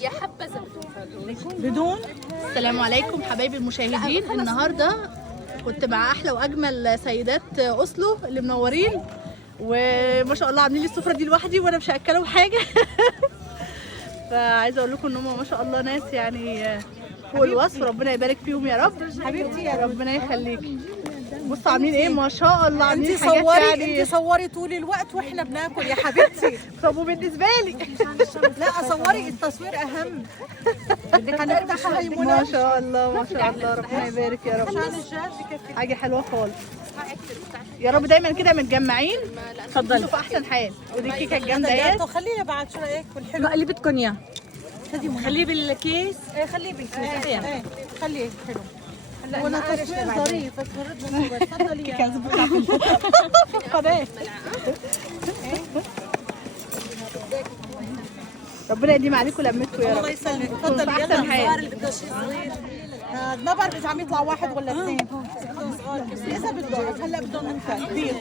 يا حبذا بدون. السلام عليكم حبايبي المشاهدين. النهارده كنت مع احلى واجمل سيدات اوسلو اللي منورين، وما شاء الله عاملين لي السفره دي لوحدي وانا مش هاكلهم حاجه. فعايزه اقول لكم ان هم ما شاء الله ناس يعني فوق الوصف، ربنا يبارك فيهم يا رب. حبيبتي يا ربنا يخليكي. بصوا عاملين ايه ما شاء الله، عاملين انت حاجات صوري يعني. انت صوري طول الوقت واحنا بناكل يا حبيبتي. طب وبالنسبه لي لا صوري، التصوير اهم. هنفتح ما شاء الله ما شاء الله، ربنا يبارك يا رب. عشان الجاج بكفي. حاجه حلوه خالص. يا رب دايما كده متجمعين. اتفضلوا في احسن حال. ودي الكيكه الجامده اهي. خليها بعد شو رايك والحلو اللي بدكم اياه خليه بالكيس. ايه خليه بالكيس. ايه خليه حلو. وانا تصوير ظريف بس بردنا صور. تفضلي يا خلاص. ربنا يديم عليكم لمتكم يا رب. الله يسلمك. في تفضلي احسن يلا. حال. اللي بده شيء صغير ما بعرف اذا عم يطلع واحد ولا اثنين. اذا بده هلا بدهم انت كبير.